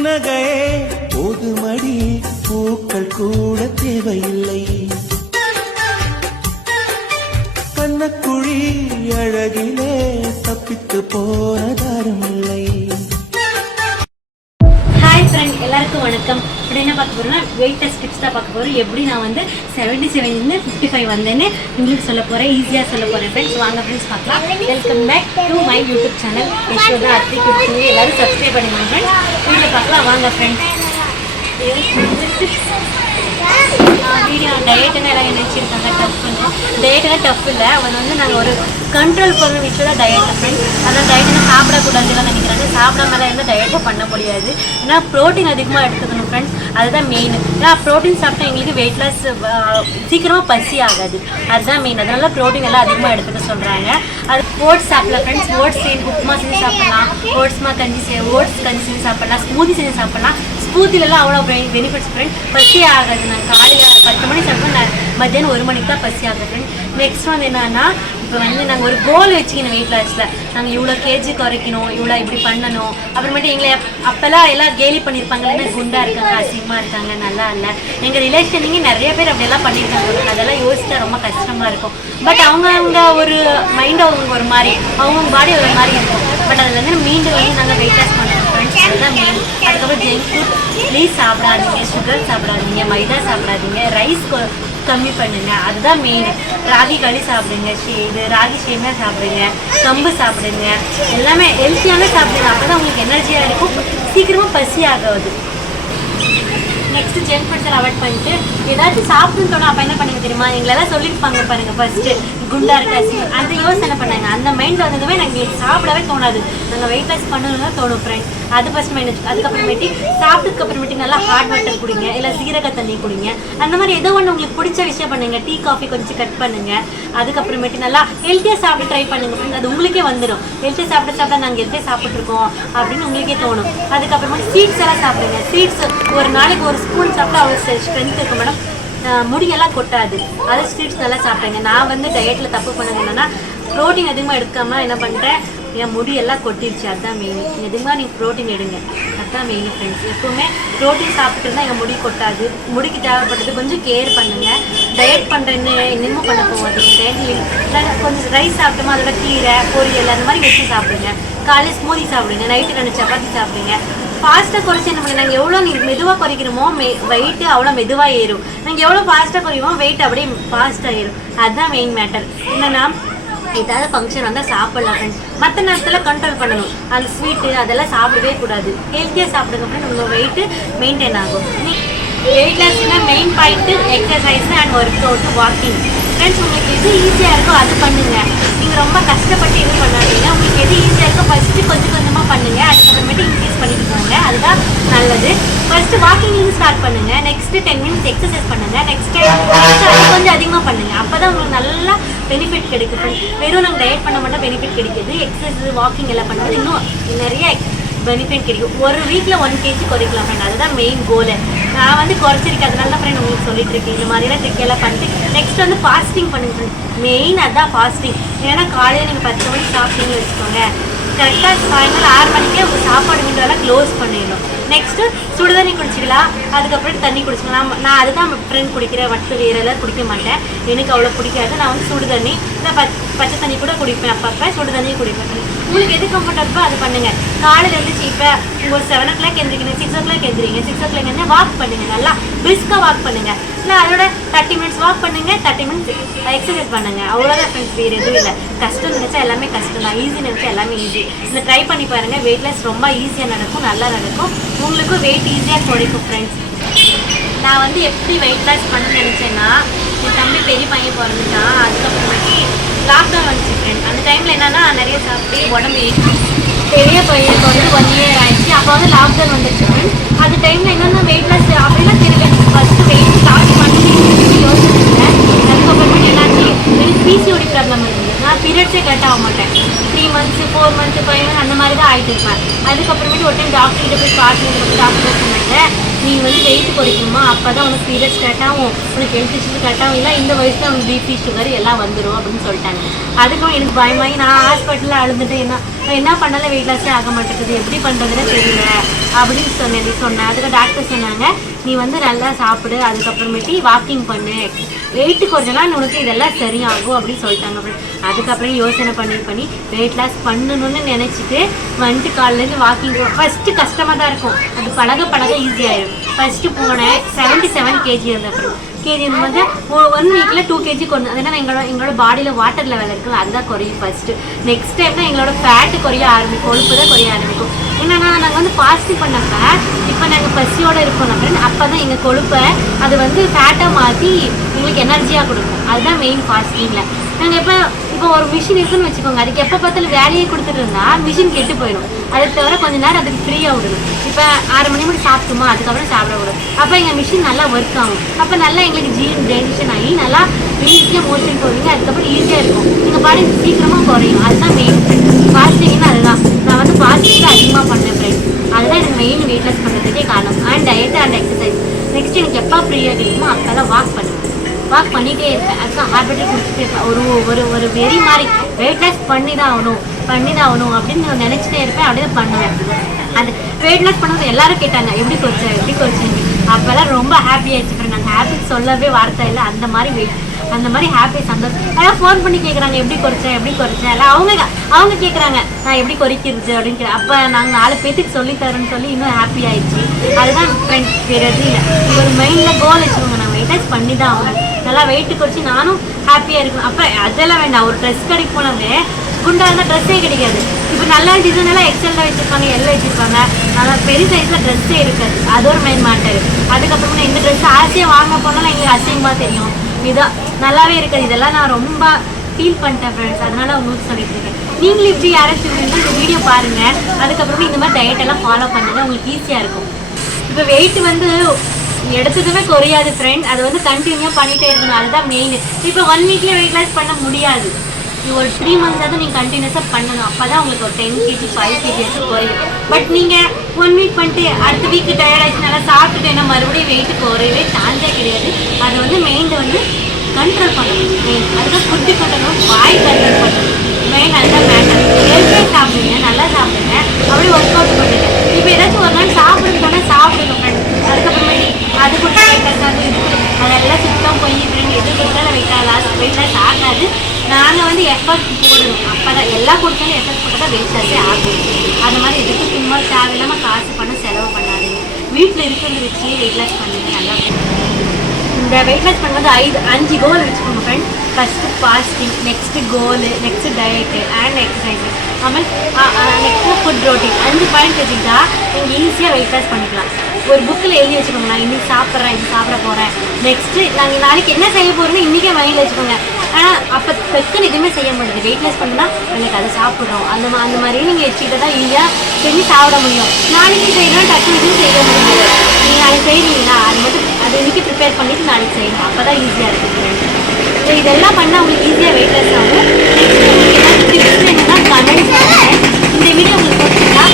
புன்னகையே. போதுமடி பூக்கள் கூட தேவையில்லை. கண்ணக்குழி அழகிலே தப்பித்து போனதாரும் இல்லை வணக்கம் இப்படி என்ன பார்க்க போறோம்னா வெயிட் டெஸ்ட் டிப்ஸ் தான் பார்க்க போறோம். எப்படி நான் வந்து செவன்டி செவன்லேருந்து ஃபிஃப்டி ஃபைவ் வந்தேன்னு உங்களுக்கு சொல்ல போறேன். ஈஸியாக சொல்ல போறேன் ஃப்ரெண்ட்ஸ் வாங்க ஃப்ரெண்ட்ஸ் பார்க்கலாம். Welcome back to my YouTube channel Yashoda அத்தி குடிச்சு எல்லாரும் சப்ஸ்கிரைப் பண்ணுங்க ஃப்ரெண்ட்ஸ் வீடியோ பார்க்கலாம். வாங்க ஃப்ரெண்ட்ஸ் வீடியோ டஃப் டயட்லாம் டஃப் இல்லை. அவன் வந்து நாங்கள் ஒரு கண்ட்ரோல் பண்ணுற விஷயம் தான் டயட் ஃப்ரெண்ட்ஸ் அதான் டயட்னு சாப்பிடக்கூடாதுன்னு நினைக்கிறாங்க. சாப்பிடாமலாம் இருந்து டயட்டும் பண்ண முடியாது. ஏன்னா ப்ரோட்டீன் அதிகமாக எடுத்துக்கணும் ஃப்ரெண்ட்ஸ் அதுதான் மெயின் ஏன்னா ப்ரோட்டீன் சாப்பிட்டா எங்களுக்கு வெயிட் லாஸ் சீக்கிரமாக பசி ஆகாது. அதுதான் மெயின் அதனால ப்ரோட்டீன் எல்லாம் அதிகமாக எடுத்துக்க சொல்கிறாங்க அது ஓட்ஸ் சாப்பிடலாம் ஃப்ரெண்ட்ஸ் ஓட்ஸ் செஞ்சு உப்புமா செஞ்சு சாப்பிடலாம். ஓட்ஸ்மா கஞ்சி செய் ஓட்ஸ் கஞ்சி செஞ்சு சாப்பிடலாம். ஸ்மூதி செஞ்சு சாப்பிடலாம். ஸ்மூத்திலலாம் அவ்வளோ பெனிஃபிட்ஸ் ஃப்ரெண்ட் பசி ஆகாது. நான் காலையில் பத்து மணி சாப்பிட்டா நான் மத்தியானம் ஒரு மணிக்கு தான் பசி ஆகுது ஃப்ரெண்ட் நெக்ஸ்ட் வந்து என்னன்னா இப்போ வந்து நாங்கள் ஒரு கோல் வச்சுக்கணும் வெயிட் லாஸில் நாங்கள் இவ்வளோ கேஜி குறைக்கணும் இவ்வளோ இப்படி பண்ணணும். அப்புறமேட்டு எங்களை அப்போல்லாம் எல்லாம் கேலி பண்ணியிருப்பாங்க குண்டாக இருக்காங்க அசிங்கமாக இருக்காங்க நல்லா இல்லை. எங்கள் ரிலேஷனிங்க நிறைய பேர் அப்படியெல்லாம் பண்ணியிருக்காங்க அதெல்லாம் யோசிச்சா ரொம்ப கஷ்டமாக இருக்கும். பட் அவங்க அவங்க ஒரு மைண்ட் அவங்க ஒரு மாதிரி அவங்க பாடி ஒரு மாதிரி இருக்கும். பட் அதில் வந்து மீண்டும் வந்து நாங்கள் வெயிட் லாஸ் பண்ணுறோம் ஃப்ரெண்ட்ஸ் அதுதான் மெயின் அதுக்கப்புறம் ஜங்க் ஃபுட் ப்ளீஸ் சாப்பிடாதீங்க சுகர் சாப்பிடாதீங்க மைதா சாப்பிடாதீங்க ரைஸ் கம்மி பண்ணுங்க. அதுதான் மெயின் ராகி களி சாப்பிடுங்க. இது ராகி சேமியா சாப்பிடுங்க. கம்பு சாப்பிடுங்க. எல்லாமே ஹெல்த்தியான சாப்பிடுங்க. அப்போ தான் உங்களுக்கு எனர்ஜியாக இருக்கும். சீக்கிரமாக பசி ஆகாது. நெக்ஸ்ட் ஜென் ஃபுட்ஸ் அவாய்ட் பண்ணிட்டு ஏதாச்சும் சாப்பிட்டுன்னு தோணும் அப்போ என்ன பண்ணுங்க தெரியுமா? எங்களெல்லாம் சொல்லியிருப்பாங்க பாருங்க ஃபர்ஸ்ட் குண்டா இருக்காச்சு அந்த யோசனை பண்ணாங்க. அந்த மைண்ட் வந்ததுமே நாங்கள் சாப்பிடவே தோணாது. நாங்கள் வெயிட் லாஸ் பண்ணணும்னு தான் தோணும் ஃப்ரெண்ட் அது ஃபர்ஸ்ட் மைண்ட் அதுக்கப்புறமேட்டி சாப்பிட்டதுக்கு அப்புறமேட்டு நல்லா ஹாட் வாட்டர் குடிங்க. இல்லை சீரக தண்ணி குடிங்க. அந்த மாதிரி ஏதோ ஒன்று உங்களுக்கு பிடிச்ச விஷயம் பண்ணுங்க. டீ காஃபி கொஞ்சம் கட் பண்ணுங்க. அதுக்கப்புறமேட்டு நல்லா ஹெல்த்தியாக சாப்பிட ட்ரை பண்ணுங்க அது உங்களுக்கே வந்துடும் ஹெல்த்தியாக சாப்பிட சாப்பிட நாங்கள் ஹெல்த்தியாக சாப்பிட்ருக்கோம் அப்படின்னு உங்களுக்கே தோணும். அதுக்கப்புறமா ஸ்வீட்ஸ் எல்லாம் சாப்பிடுங்க. ஸ்வீட்ஸ் ஒரு நாளைக்கு ஒரு ஸ்பூன் சாப்பிட்டா அவ்வளோ ஸ்ட்ரென்த் இருக்கும் மேடம் முடியெல்லாம் கொட்டாது. அது ஸ்வீட்ஸ் நல்லா சாப்பிட்டேங்க நான் வந்து டயட்டில் தப்பு பண்ணது என்னென்னா ப்ரோட்டீன் அதிகமாக எடுக்காமல் என்ன பண்ணிட்டேன்? என் முடியெல்லாம் கொட்டிடுச்சு அதுதான் மெயின் எதுவுமே நீங்கள் ப்ரோட்டீன் எடுங்க. அதுதான் மெயின் ஃப்ரெண்ட்ஸ் எப்போவுமே ப்ரோட்டீன் சாப்பிட்டுருந்தா என் முடி கொட்டாது. முடிக்கு தேவைப்பட்டது கொஞ்சம் கேர் பண்ணுங்கள் டயட் பண்ணுறேன்னு இன்னமும் பண்ண போகாது டயட் கொஞ்சம் ரைஸ் சாப்பிட்டோமா அதோட கீரை பொரியல் அந்த மாதிரி வச்சு சாப்பிடுங்க. காலையில் ஸ்மூதி சாப்பிடுங்க. நைட்டு ரெண்டு சப்பாத்தி சாப்பிடுங்க. ஃபாஸ்ட்டாக குறைச்சி என்ன நாங்கள் எவ்வளோ நீ மெதுவாக குறைக்கிறோமோ மெ வெயிட்டு அவ்வளோ மெதுவாக ஏறும். நாங்கள் எவ்வளோ ஃபாஸ்ட்டாக குறையுமோ வெயிட் அப்படியே ஃபாஸ்ட்டாக ஏறும். அதுதான் மெயின் மேட்டர் என்னென்னா ஏதாவது ஃபங்க்ஷன் வந்தால் சாப்பிடலாம் ஃப்ரெண்ட்ஸ் மற்ற நேரத்தில் கண்ட்ரோல் பண்ணணும். அந்த ஸ்வீட்டு அதெல்லாம் சாப்பிடவே கூடாது. ஹெல்த்தியாக சாப்பிடுங்க ஃப்ரெண்ட் நம்ம வெயிட்டு மெயின்டைன் ஆகும். Weight லாஸ்னா main point exercise and work out walking friends உங்களுக்கு எது ஈஸியாக இருக்கோ அது பண்ணுங்கள் நீங்கள் ரொம்ப கஷ்டப்பட்டு இது பண்ணாதீங்க. உங்களுக்கு எது ஈஸியாக இருக்கோ ஃபஸ்ட்டு கொஞ்சம் கொஞ்சமாக பண்ணுங்கள் அதுக்கப்புறமேட்டு இன்க்ரீஸ் பண்ணிட்டு போங்க அதுதான் நல்லது. ஃபர்ஸ்ட் வாக்கிங் ஸ்டார்ட் பண்ணுங்கள் நெக்ஸ்ட்டு டென் மினிட்ஸ் எக்ஸசைஸ் பண்ணுங்கள் நெக்ஸ்ட் நெக்ஸ்ட் அது கொஞ்சம் அதிகமாக பண்ணுங்கள் அப்போ தான் உங்களுக்கு நல்லா பெனிஃபிட் கிடைக்கும். வெறும் நாங்கள் டயட் பண்ண மட்டும் பெனிஃபிட் கிடைக்குது. எக்ஸசைஸ் வாக்கிங் எல்லாம் பண்ணும்போது இன்னும் நிறைய பெனிஃபிட் கிடைக்கும். ஒரு வீக்கில் ஒன் கேஜி குறைக்கலாம் ஃப்ரெண்ட் அதுதான் மெயின் கோலு நான் வந்து குறைச்சிருக்கேன். அதனால தான் ஃப்ரெண்ட் உங்களுக்கு சொல்லிட்டு இருக்கேன். இந்த மாதிரிலாம் ட்ரிக்கெல்லாம் பண்ணிட்டு நெக்ஸ்ட் வந்து ஃபாஸ்டிங் பண்ணுங்க ஃப்ரெண்ட் மெயின் அதான் ஃபாஸ்டிங் ஏன்னா காலையில் நீங்கள் பத்து மணிக்கு சாப்பிட்டீங்கன்னு வச்சுக்கோங்க. கரெக்டாக சாயங்காலம் ஆறு மணிக்கே உங்கள் சாப்பாடு விண்டோலாம் க்ளோஸ் பண்ணிடணும். நெக்ஸ்ட்டு சுடுதண்ணி குடிச்சிக்கலாம். அதுக்கப்புறம் தண்ணி குடிச்சிக்கலாம். நான் அதுதான் ஃப்ரெண்ட் குடிக்கிறேன் வட்டு வேறு எல்லாம் குடிக்க மாட்டேன். எனக்கு அவ்வளோ பிடிக்காது. நான் வந்து சுடு தண்ணி இல்லை பச் பச்சை தண்ணி கூட குடிப்பேன். அப்பப்போ சுடு தண்ணி குடிப்பேன். உங்களுக்கு எது கம்ஃபர்டபுளோ அது பண்ணுங்கள் காலையில் எழுந்துச்சு இப்போ ஒரு செவன் ஓ கிளாக் எழுந்திரிக்கணும் சிக்ஸ் ஓ கிளாக் எழுந்திரிங்க சிக்ஸ் ஓ கிளாக் வந்து வாக் பண்ணுங்கள் நல்லா பிரிஸ்காக வாக் பண்ணுங்கள் இல்லை அதோட தேர்ட்டி மினிட்ஸ் வாக் பண்ணுங்க தேர்ட்டி மினிட்ஸ் எக்ஸசைஸ் பண்ணுங்க. அவ்வளோதான் ஃப்ரெண்ட்ஸ் வேறு எதுவும் இல்லை. கஷ்டம் நினச்சா எல்லாமே கஷ்டம் தான். ஈஸி நினச்சா எல்லாமே ஈஸி இதை ட்ரை பண்ணி பாருங்க. வெயிட் லாஸ் ரொம்ப ஈஸியாக நடக்கும் நல்லா நடக்கும். உங்களுக்கும் வெயிட் ஈஸியாக குறைக்கும் ஃப்ரெண்ட்ஸ் நான் வந்து எப்படி வெயிட் லாஸ் பண்ண நினச்சேன்னா என் தம்பி பெரிய பையன் பிறந்துட்டான். அதுக்கப்புறமேட்டு லாக்டவுன் வந்துச்சு ஃப்ரெண்ட் அந்த டைமில் என்னன்னா நிறைய சாப்பிட்டு உடம்பு ஏற்றி பெரிய பையனுக்கு வந்து ஒன் இயர் ஆயிடுச்சு. அப்போ வந்து லாக்டவுன் வந்துச்சு அது அந்த டைமில் என்னென்ன வெயிட் லாஸ் அப்படின்னா தெரியல ஃபஸ்ட்டு வெயிட் லாஸ் பண்ணி யோசிச்சிருந்தேன். அதுக்கப்புறமேட்டு என்னாச்சு எனக்கு பிசிஓடி ப்ராப்ளம் இருந்தது நான் பீரியட்ஸே கட் ஆக மாட்டேன். Three months four months five months அந்த மாதிரி தான் ஆகிட்டு இருப்பேன். அதுக்கப்புறமேட்டு ஒரு டைம் டாக்டர் கிட்ட போய் பார்த்துட்டு டாக்டர் சொன்னாங்க நீ வந்து வெயிட் குறைக்கணுமா? அப்போ தான் உனக்கு பீரியட்ஸ் கரெக்டாகும் உனக்கு ஹெல்த் இஷ்யூஸ் கரெக்டாகும் இல்லை இந்த வயசுல உனக்கு பிபி சுகர் எல்லாம் வந்துடும் அப்படின்னு சொல்லிட்டாங்க. அதுக்கும் எனக்கு பயமாகி நான் ஹாஸ்பிட்டலில் அழுதுட்டு என்ன என்ன பண்ணாலும் வெயிட் லாஸே ஆக மாட்டேங்குது. எப்படி பண்ணுறதுன்னு தெரியல அப்படின்னு சொன்னேன். சொன்னேன் அதுக்கு டாக்டர் சொன்னாங்க. நீ வந்து நல்லா சாப்பிடு அதுக்கப்புறமேட்டு வாக்கிங் பண்ணு. வெயிட் குறைஞ்சனா உனக்கு இதெல்லாம் சரியாகும் அப்படின்னு சொல்லிட்டாங்க அப்படின்னு அதுக்கப்புறம் யோசனை பண்ணி பண்ணி வெயிட் லாஸ் பண்ணணும்னு நினச்சிட்டு வந்துட்டு காலிலேருந்து வாக்கிங் ஃபஸ்ட்டு கஷ்டமாக தான் இருக்கும். அது பழக பழக ஈஸியாகிடும் ஃபஸ்ட்டு போனேன் செவன்ட்டி செவன் கேஜி இருந்த அப்புறம் கேஜி வந்து ஒன் வீக்கில் டூ கேஜி கொண்டு அதனால் ஏன்னா எங்களோட எங்களோட பாடியில் வாட்டர் லெவல் இருக்குல்ல அதுதான் குறையும் ஃபஸ்ட்டு நெக்ஸ்ட் டைம்னா எங்களோட ஃபேட்டு குறைய ஆரம்பிக்கும் கொழுப்பு தான் குறைய ஆரம்பிக்கும். என்னன்னா நாங்கள் வந்து பாசிட்டிவ் பண்ணப்ப இப்போ நாங்கள் பசியோடு இருக்கோம் அப்படின்னு அப்போ தான் எங்கள் கொழுப்பை அது வந்து ஃபேட்டாக மாற்றி எங்களுக்கு எனர்ஜியாக கொடுக்கும். அதுதான் மெயின் ஃபாஸ்டிங்கில் நாங்கள் இப்போ இப்போ ஒரு மிஷின் இருக்குன்னு வச்சுக்கோங்க. அதுக்கு எப்போ பார்த்தாலும் வேலையை கொடுத்துட்டு இருந்தா மிஷின் கெட்டு போயிடும். அதை தவிர கொஞ்ச நேரம் அதுக்கு ஃப்ரீயாக விடணும். இப்போ ஆறு மணி மணி சாப்பிட்டுமா? அதுக்கப்புறம் சாப்பிட விடும் அப்போ எங்கள் மிஷின் நல்லா ஒர்க் ஆகும். அப்போ நல்லா எங்களுக்கு ஜீன் டைஜஷன் ஆகி நல்லா ஈஸியாக மோஷன் போவீங்க அதுக்கப்புறம் ஈஸியாக இருக்கும். எங்கள் பாடி சீக்கிரமாக குறையும். அதுதான் மெயின் ஃபாஸ்டிங்னு அதுதான். நான் வந்து ஃபாஸ்டிங் அதிகமாக பண்ணேன் ஃப்ரெண்ட் அதுதான் எனக்கு மெயின் வெயிட் லாஸ் பண்ணுறதுக்கே காரணம். And diet and exercise next எனக்கு எப்போ ஃப்ரீயாக கிடைக்குமோ அப்போல்லாம் வாக் பண்ணுவேன். வாக் பண்ணிகிட்டே இருப்பேன். அதுக்கு ஹார்பெட்டே கொடுத்துட்டே இருப்பேன். ஒரு ஒரு ஒரு வெறி மாதிரி வெயிட் லாஸ் பண்ணி தான் ஆகணும். பண்ணி தான் ஆகணும் அப்படின்னு நான் நினச்சிட்டே இருப்பேன். அப்படியே தான் பண்ணுவேன். அது வெயிட் லாஸ் பண்ணும்போது எல்லாரும் கேட்டாங்க எப்படி குறைச்ச எப்படி குறைச்சிங்க அப்போல்லாம் ரொம்ப ஹாப்பி ஆயிடுச்சு. நாங்கள் ஹாப்பி சொல்லவே வார்த்தை இல்லை. அந்த மாதிரி வெயிட் அந்த மாதிரி ஹாப்பி சந்தோஷம். எல்லாம் ஃபோன் பண்ணி கேட்குறாங்க எப்படி குறைச்சேன் எப்படி குறைச்சேன் எல்லாம் அவங்க அவங்க கேட்குறாங்க நான் எப்படி குறைக்கிறது? அப்படின்னு கேட்க அப்போ நாங்கள் நாலு பேத்துக்கு சொல்லி தரேன்னு சொல்லி இன்னும் ஹாப்பி ஆயிடுச்சு. அதுதான் ஃப்ரெண்ட் வேறு எதுவும் இல்லை ஒரு மைண்டில் கோல் வச்சுக்கோங்க நான் வெயிட் பண்ணி தான் ஆகணும். நல்லா வெயிட் குறைச்சி நானும் ஹாப்பியாக இருக்கும் அப்போ அதெல்லாம் வேண்டாம். ஒரு ட்ரெஸ் கடைக்கு போனவே குண்டா இருந்தால் ட்ரெஸ்ஸே கிடைக்காது. இப்போ நல்ல டிசைன் எல்லாம் எக்ஸலில் வச்சுருப்பாங்க எல்லாம் வச்சுருப்பாங்க. நல்லா பெரிய சைஸில் ட்ரெஸ்ஸே இருக்காது. அது ஒரு மெயின் மேட்டர் அதுக்கப்புறமா இந்த ட்ரெஸ் ஆசையாக வாங்க போனாலும் எங்களுக்கு அசிங்கமாக தெரியும். இதான் நல்லாவே இருக்காது. இதெல்லாம் நான் ரொம்ப ஃபீல் பண்ணிட்டேன் ஃப்ரெண்ட்ஸ் அதனால உங்களுக்கு சொல்லிட்டு இருக்கேன். நீங்களும் இப்படி யாராச்சும் இந்த வீடியோ பாருங்கள் அதுக்கப்புறமா இந்த மாதிரி டயட் எல்லாம் ஃபாலோ பண்ணுங்க உங்களுக்கு ஈஸியாக இருக்கும். இப்போ வெயிட் வந்து எடுத்ததுமே குறையாது ஃப்ரெண்ட் அது வந்து கண்டினியூ பண்ணிகிட்டே இருக்கணும். அதுதான் மெயின் இப்போ ஒன் வீக்லேயே வெயிட் லாஸ் பண்ண முடியாது. ஒரு த்ரீ மந்த்ஸாவது நீங்கள் கண்டினியூஸாக பண்ணணும். அப்போ தான் உங்களுக்கு ஒரு டென் கேஜி ஃபைவ் கேஜிஸ் குறையும். பட் நீங்கள் ஒன் வீக் பண்ணிட்டு அடுத்த வீக் டயர்ட் ஆகிடுச்சு சாப்பிட்டுட்டு மறுபடியும் வெயிட் குறையவே சான்ஸே கிடையாது. அது வந்து மெயின் வந்து கண்ட்ரோல் பண்ணணும். மெயின் அதுதான் ஃபுட்டு பண்ணணும் வாய் கண்ட்ரோல் பண்ணணும் மெயின் அதுதான் மேட்டர் ஹெல்த்தியாக சாப்பிடுங்க நல்லா சாப்பிடுங்க அப்படியே ஒர்க் அவுட் பண்ணுங்க இப்போ ஏதாச்சும் ஒரு நாள் சாப்பிடுங்க சொன்னால் சாப்பிடுங்க ஃப்ரெண்ட் அதுக்கப்புறமேட்டு அது கொடுத்தா வெயிட் அது இது கொடு- அதெல்லாம் சுத்தம் போய் ஃப்ரெண்ட் எது கொடுத்தாலும் வெயிட் லாஸ் வெயிட் லாஸ் ஆகாது நாங்கள் எஃபர்ட் போடணும். அப்போ தான் எல்லா கொடுத்தாலும் எஃபர்ட் போட்டால் தான் வெயிட் ஆகும். அந்த மாதிரி எதுக்கு சும்மா தேவையில்லாமல் காசு பணம் செலவு பண்ணாதீங்க. வீட்டில் இருக்கிறத வச்சு வெயிட் லாஸ் பண்ணுங்க நல்லா இந்த வெயிட் லாஸ் பண்ணும்போது ஐந்து அஞ்சு கோல் வச்சுக்கோங்க friend first fasting next goal next diet and exercise ஆமாம். நெக்ஸ்ட்டு ஃபுட் ரோட்டீன் அஞ்சு பாயிண்ட் வச்சுக்கிட்டா நீங்கள் ஈஸியாக வெயிட் லாஸ் பண்ணிக்கலாம். ஒரு புக்கில் எழுதி வச்சுக்கோங்க நான் இன்றைக்கி சாப்பிட்றேன் இது சாப்பிட போகிறேன் நெக்ஸ்ட்டு நாங்கள் நாளைக்கு என்ன செய்ய போகிறோன்னு இன்றைக்கே மைண்டில் வச்சுக்கோங்க. ஆனால் அப்போ டக்குன்னு எதுவுமே செய்ய மாட்டேங்குது வெயிட் லாஸ் பண்ணால் எனக்கு அதை சாப்பிட்றோம். அந்த மா- அந்த மாதிரியே நீங்கள் வச்சுக்கிட்டு தான் ஈஸியாக செஞ்சு சாப்பிட முடியும். நாளைக்கு செய்யணும் டக்குனு எதுவும் செய்ய முடியாது. நீங்கள் நாளைக்கு செய்வீங்களா அது மட்டும் அது இன்னைக்கு ப்ரிப்பேர் பண்ணிட்டு நாளைக்கு செய்யணும். அப்போ தான் ஈஸியாக இருக்கும் ஸோ இதெல்லாம் பண்ணால் உங்களுக்கு ஈஸியாக வெயிட் லாஸ் ஆகும். நெக்ஸ்ட் உங்களுக்கு டிப்ஸ் வேணும்னா பண்ணுங்கள் இந்த வீடியோ உங்களுக்கு பிடிச்சிருந்தா